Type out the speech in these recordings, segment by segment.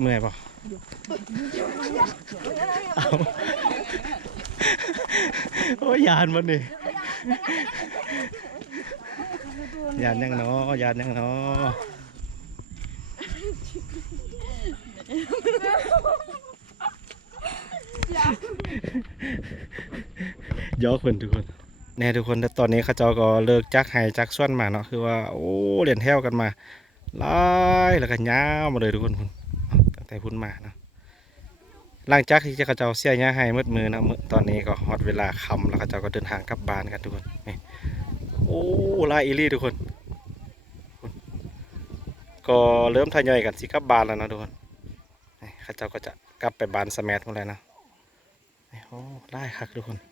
เมื่อยป่ะเอาโอ้ยยานมันนี่ยานยังเนาะยานยังเนาะยอกเพิ่นทุกคนแน่ทุกคนแต่ตอนนี้ขาเจ้าก็เลิกจักไห้จักส่วนมาเนาะคือว่าโอ้เรียนแถวกันมาหลายแล้วก็ยาวมาเลยทุกคน แต่พุ่นมาเนาะหลังจากที่เขาเจ้าเสียหญ้าให้มืดมือนะมื้อตอนนี้ก็ฮอดเวลาค่ำแล้วเขาเจ้าก็เดินทางกลับบ้านกันทุกคนนี่โอ้ลายอีลี่ทุกคน ก็เริ่มทยอยกันสิกลับบ้านแล้วนะทุกคนนี่เขาเจ้าก็จะกลับไปบ้านสมัหมดแล้วนะโอ้ลายคักทุกคน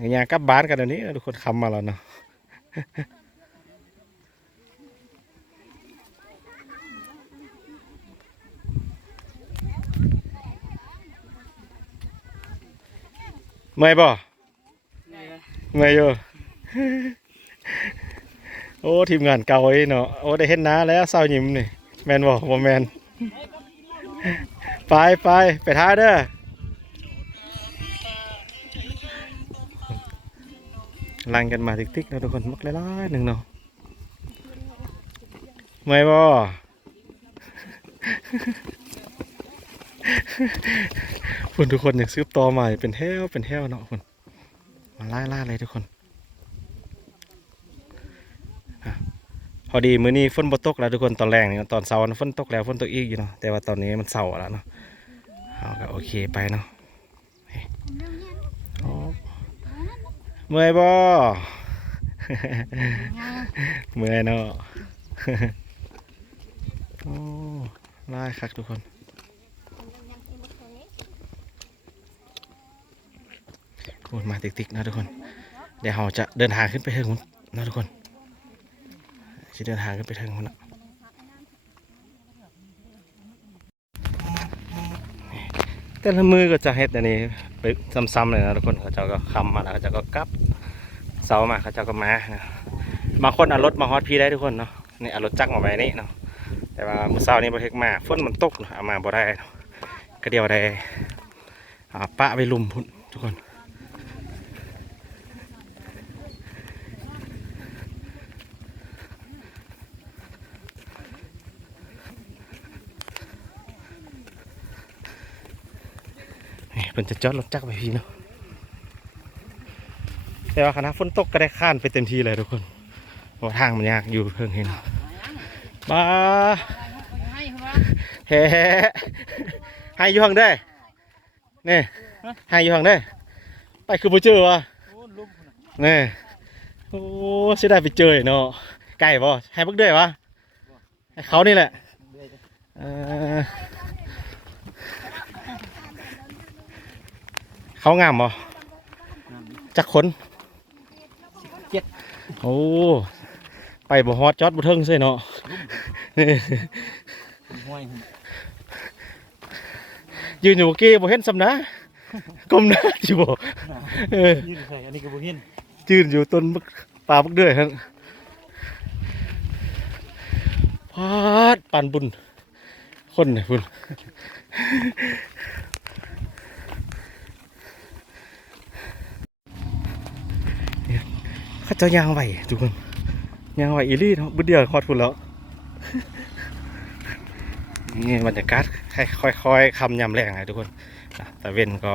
อย่างกับบ้านกันเดี๋ยวนี้ทุกคนคำมาแล้วเนาะเมื่อยบ่เมื่อยอยู่โอ้ทีมงานเก่าไอ้เนาะโอ้ได้เห็นน้าแล้วเศร้ายิ้มนี่แมนบ่บ่แมนไปไปไปท้าเด้อ ลังกันมาติ๊กๆเนาะทุกคนมักหลายๆหนึ่งเนาะเมื่อยบ่คุณทุกคนอยากซื้อต่อใหม่เป็นแถวเป็นแถวเนาะคุณมาล่าล่าเลยทุกคนพอดีมื้อนี้ฝนบ่ตกแล้วทุกคนตอนแรกนี่ตอนเช้าน่ะฝนตกแล้วฝนตกอีกอยู่เนาะแต่ว่าตอนนี้มันเช้าแล้วเนาะเอาก็โอเคไปเนาะเฮ้ยโอ้ เมื่อยบ่เมื่อยเนาะโอ้ไล่คักทุกคนคุณมาติ๊กๆนะทุกคน เดี๋ยวเราจะเดินทางขึ้นไปถึงนู้นนะทุกคนจะเดินทางขึ้นไปถึงนู้นนะแต่ละมือก็จะเฮ็ดอันนี้ไปซ้ำๆเลยนะทุกคนเขาเจ้าก็คำมาแล้วเขาเจ้าก็กลับ เสามาเขาเจ้าก็มาบางคนเอารถมาฮอดพี่ได้ทุกคนเนาะนี่เอารถจักรมาไว้นี่เนาะแต่ว่ามือเช้านี้บ่เฮ็ดมาฝนมันตกเอามาบ่ได้เนาะก็เดียวได้อาปะไปลุมพุ่นทุกคนนี่เพิ่นจะจอดรถจักรไปพี่เนาะ แต่ว่าคณะฝนตกก็ได้ข้านไปเต็มที่เลยทุกคนเพราะว่าทางมันยากอยู่เพิ่งเห็นมาเฮ้ให้อยู่ห้องได้นี่ให้อยู่ห้องได้ ไปคือบ่เจอวะนี่โอ้เสียดายไปเจอเนาะไก่บ่ให้บักเด้อวะให้เขานี่แหละเออเขางามบ่จักคน เจ็ดโอ้ไปบ่ฮอดจอดบ่เทิงใส่เนาะห้วยยืนอยู่เมื่อกี้บ่เห็นสำนะก้มหน้าอยู่บ่เออยืนใส่อันนี้ก็บ่เห็นยืนอยู่ต้นบักป่าบักเดือยฮะพาดปานบุญคนนี่บุญ เขายางไหวทุกคนยางไหวอีลี่เนาะบุญเดียวฮอดพุ่นแล้วนี่บรรยากาศค่อยๆคำยำแรงเลยทุกคนนะแต่เว้นก็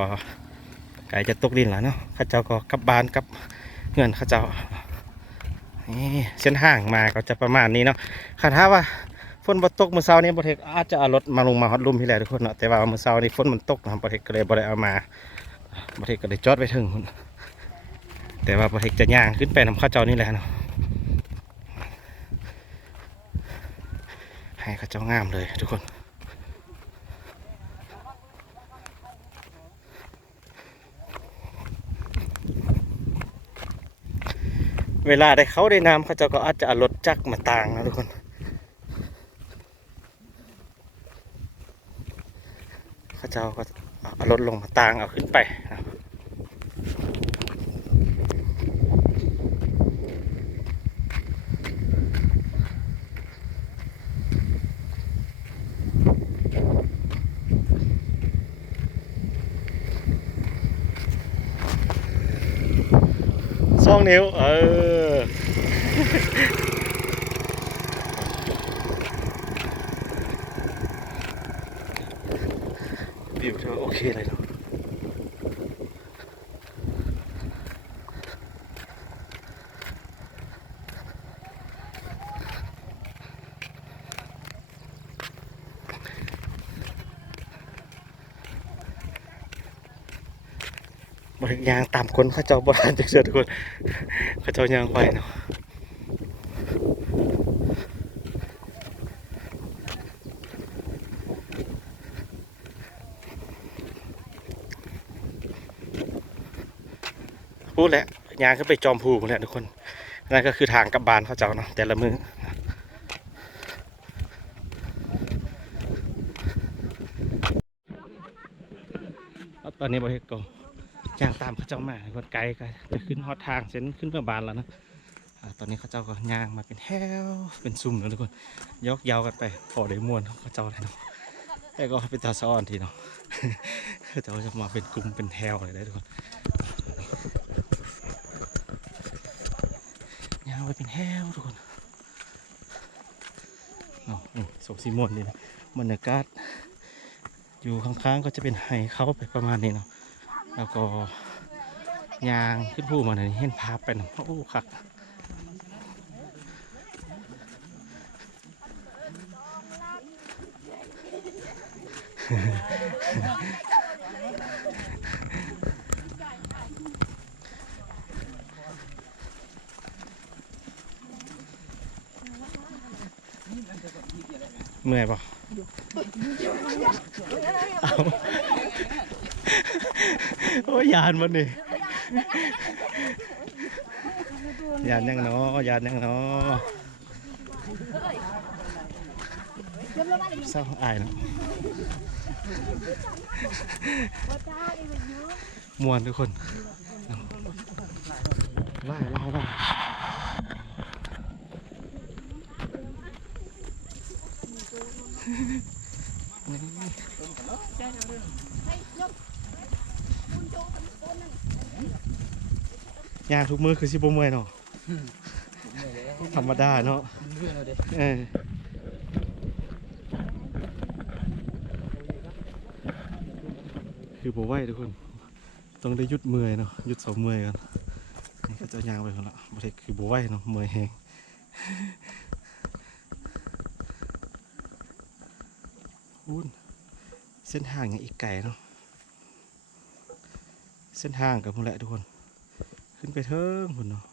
ไกลจะตกดินแล้วเนาะข้าเจ้าก็กลับบ้านกลับเงินข้าเจ้านี่เส้นห่างมาก็จะประมาณนี้เนาะคันถ้าว่าฝนบตกเมื่อเช้านี้บ่เทกอาจจะเอารถมาลงมาฮอดลุ่มที่แหละทุกคนเนาะแต่ว่าเมื่อเช้านี้ฝนมันตกนะครับบ่เทกก็เลยบ่ได้เอามาบ่เทกก็เลยจอดไว้ถึงพุ่น แต่ว่าบ่เทกจะย่างขึ้นไปนำข้าเจ้านี่แหละเนาะให้ข้าเจ้างามเลยทุกคนเวลาได้เขาได้น้ำเขาเจ้าก็อาจจะเอารถจักมาต่างนะทุกคน เขาเจ้าก็เอารถลงมาต่างเอาขึ้นไปนะ องนิ้ว เออ บิวเธอโอเคเลยนะ บริยางตามคนเขาเจ้าโบราณจังเสือทุกคนเขาเจ้ายางไปเนาะพูดแหละยางขึ้นไปจอมภูหมดแหละทุกคนนั่นก็คือทางกลับบ้านเขาเจ้าเนาะแต่ละมือตอนนี้บริกร ยางตามเขาเจ้ามาคนไกลก็จะขึ้นฮอดทางเส้นขึ้นเพื่อบานแล้วนะตอนนี้เขาเจ้าก็ย่างมาเป็นแถวเป็นซุ่มเลยทุกคนยกยาวกันไปพอได้มวนเขาเจ้าเลยเนาะแต่ก็เป็นตาซ้อนทีเนาะเขาเจ้าจะมาเป็นกลุ่มเป็นแถวเลยได้ทุกคนย่าวไปเป็นแถวทุกคนเนาะนี่โศกสีมวนนี่นะบรรยากาศอยู่ข้างๆก็จะเป็นไฮเขาไปประมาณนี้เนาะ แล้วก็ยางขึ้นผู้มาหน่เห็นภาพไปเนะโอ้คักเมื่อยปะเอาโอ้ ยยานมันนี่ยานยังเนาะยานยังเนาะเศร้าอายเนาะมวนทุกคนไล่ไล่ไล่ ยางทุกมือคือสิบเมื่อยเนาะธรรมดาเนาะเออคือผมไหวทุกคน ต้องได้หยุดเมื่อยเนาะหยุดเสาเมื่อยกันนี่ก็จะยางไปคนละบริคือผมไหวเนาะเมื่อยแหงอุ้นเส้นทางยังอีกไกลเนาะ ส้นทางกับพวกแหละทุกคน ขึ้นไปเทิงพุ่นเนาะ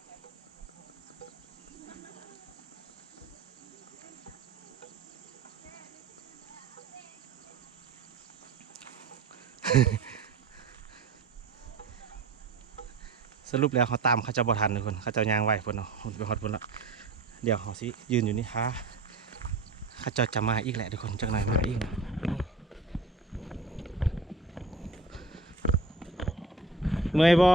สรุปแล้วเขาตามเขาจะบ่ทันทุกคนเขาจะยางไหวพุ่นเนาะพุ่นไปฮอดพุ่นละเดี๋ยวเขาสิยืนอยู่นี่ค่ะเขาจะจะมาอีกแหละทุกคนจังไหนมาอีก เมื่อยบ่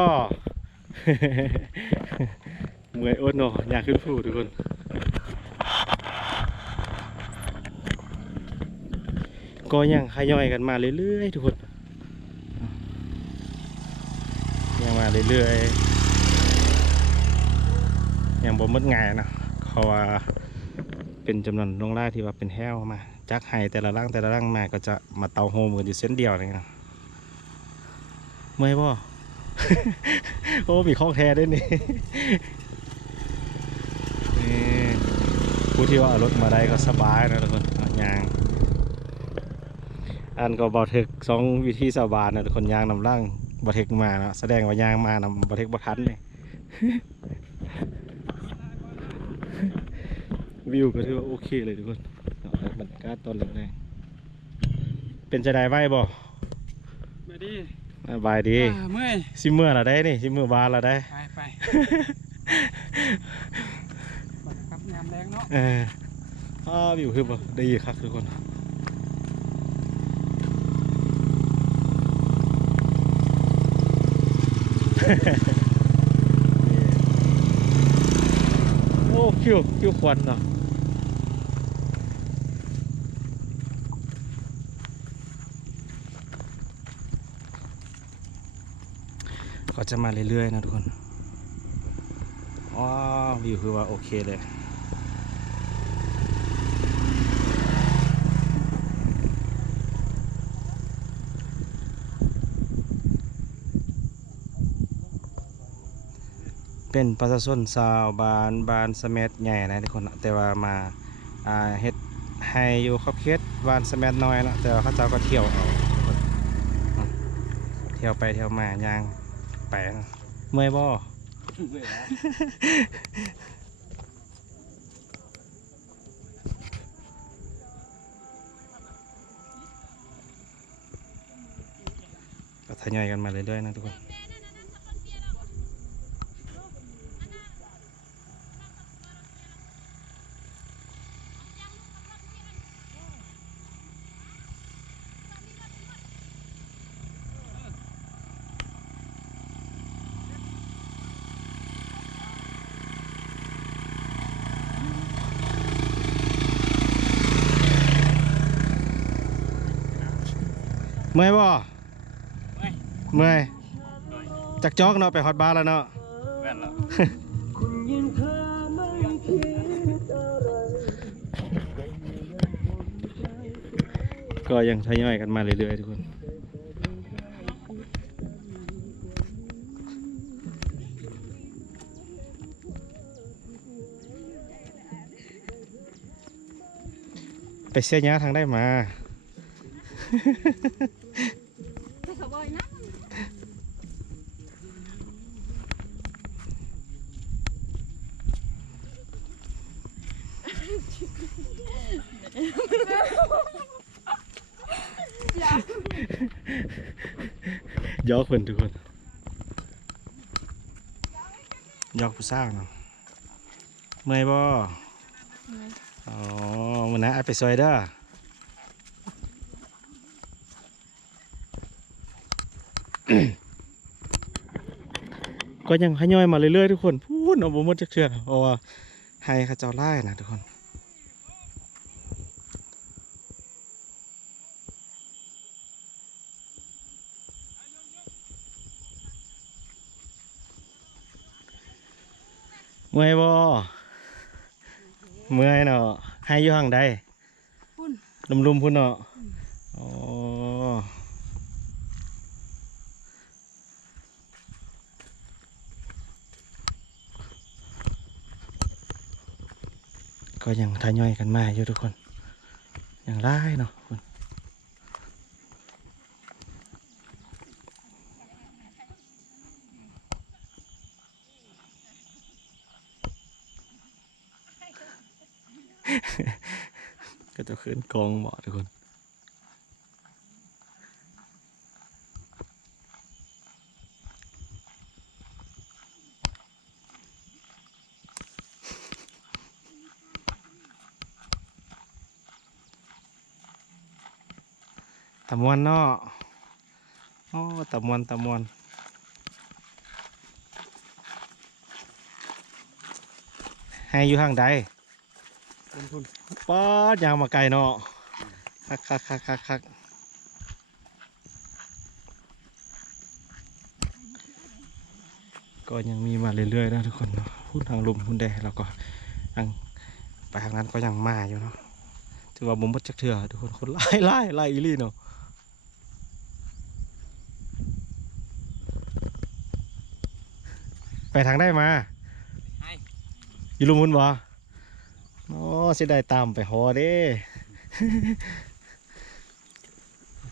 เมื่อยอดเนาะอยากขึ้นผูทุกคนก็ยังขย่อยกันมาเรื่อยๆทุกคนยังมาเรื่อยๆยังบ่มดง่ายนะเพราะว่าเป็นจำนวนลงล่าที่ว่าเป็นแห้วมาจักไห้แต่ละร่างแต่ละร่างมาก็จะมาเตาโฮมกันอยู่เส้นเดียวเลยนะเมื่อยบ่ โอ้ มีข้องแท้ด้วยนี่นี่ผู้ที่ว่ารถมาได้ก็สบายนะทุกคนยาง อันก็บอเทคสองวิธีสบายนะทุกคนยางนำร่างบอเทคมานะแสดงว่ายางมานำบอเทคบอทันเนี่ยวิวก็ถือว่าโอเคเลยทุกคนเอาแต่บรรยากาศตอนแรกเป็นจะได้ไหวบ่มาดิ สบายดีอ่าเมื่อยซิเมื่อละได้นี่ซิเมื่อบานละได้ไปไปบังคับยามแรงเนาะเอออ้าวิวคือบ่ดีครับทุกคนโอ้คิวคิวควันเนาะ ก็จะมาเรื่อยๆนะทุกคนอ๋อวิวคือว่าโอเคเลยเป็นประชาชนชาวบ้านบ้านสะเม็ดใหญ่นะทุกคนเนาะแต่ว่ามาอ่าเฮ็ดให้อยู่ขอบเขตบ้านสะเม็ดน้อยเนาะแต่ว่าเขาเจ้าก็เที่ยวเอาอืมเที่ยวไปเที่ยวมาย่างไปเนาะเมื่อยบ่ ก็ทยอยกันมาเรื่อยๆนะทุกคน เมื่อยบ่เมื่อยจากจอกเนาะไปฮอตบ้านแล้วเนาะแว่นแล้วก็ยังทยอยกันมาเรื่อยๆทุกคนไปเสียหยาทางได้มา ไปขบอยนะ ยอกเพิ่นทุกคนยอกผู้สร้างเนาะเมื่อยบ่อ๋อมันนะไอไปซอยเด้อก็ยังขย่อยมาเรื่อยๆทุกคนพูดเอาบ่หมดจักเทื่อเพราะว่าให้เขาเจ้าไล่นะทุกคน เมื่อยบ่เมื่อยเนาะให้อยู่ห่างใดพุ่นลุมๆพุ่นเนาะอ๋อก็ยังทยอยกันมาอยู่ทุกคนยังไล่เนาะคุณก็ จะขึ้นกองเหมาทุกคนตะมวนเนาะโอ้ตะมวนตะมวนให้อยู่ห่างใด คุณคุณป๊อดยางมาไกลเนาะคักคักคักคักคักก็ยังมีมาเรื่อยๆนะทุกคนเนาะพูดทางลมพูดแดดแล้วก็ทางไปทางนั้นก็ยังมาอยู่เนาะถือว่าบ่มดจักเถื่อทุกคนคนไล่ไล่ไล่อีหลี่เนาะไปทางได้มาอยู่ลุมพุนบ่โอ้เสียดายตามไปหอเด้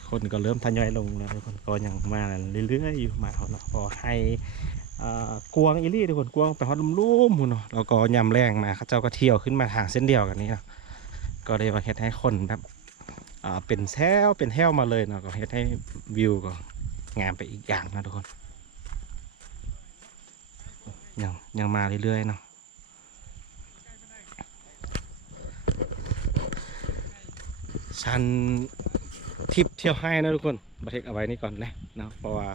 คนก็เริ่มทยอยลงแล้วทุกคนก็ยังมาเรื่อยๆอยู่มาเขาเนาะพอให้กวางอีลี่ทุกคนกวางไปฮอดลุ่มๆพุ่นเนาะแล้วก็ยำแรงมาเขาเจ้าก็เที่ยวขึ้นมาทางเส้นเดียวกันนี้เนาะก็เลยว่าเฮ็ดให้คนแบบเป็นแถวเป็นแถวมาเลยเนาะก็เฮ็ดให้วิวก็งามไปอีกอย่างนะทุกคนยังยังมาเรื่อยๆเนาะ ชันทิปเที่ยวให้นะทุกคนบัเทกเอาไว้นี่ก่อนนะเนาะเพราะว่า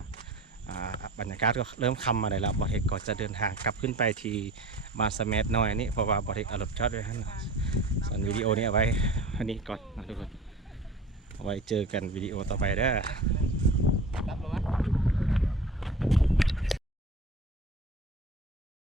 บรรยากาศก็เริ่มคำมาได้แล้วบอเทกก็จะเดินทางกลับขึ้นไปที่บาสเมทน้อยนี่เพราะว่าบอเทกอารมณ์ช็อดไว้ให้นะส่วนวิดีโอนี้เอาไว้อันนี้ก่อนนะทุกคนเอาไว้เจอกันวิดีโอต่อไปเด้อ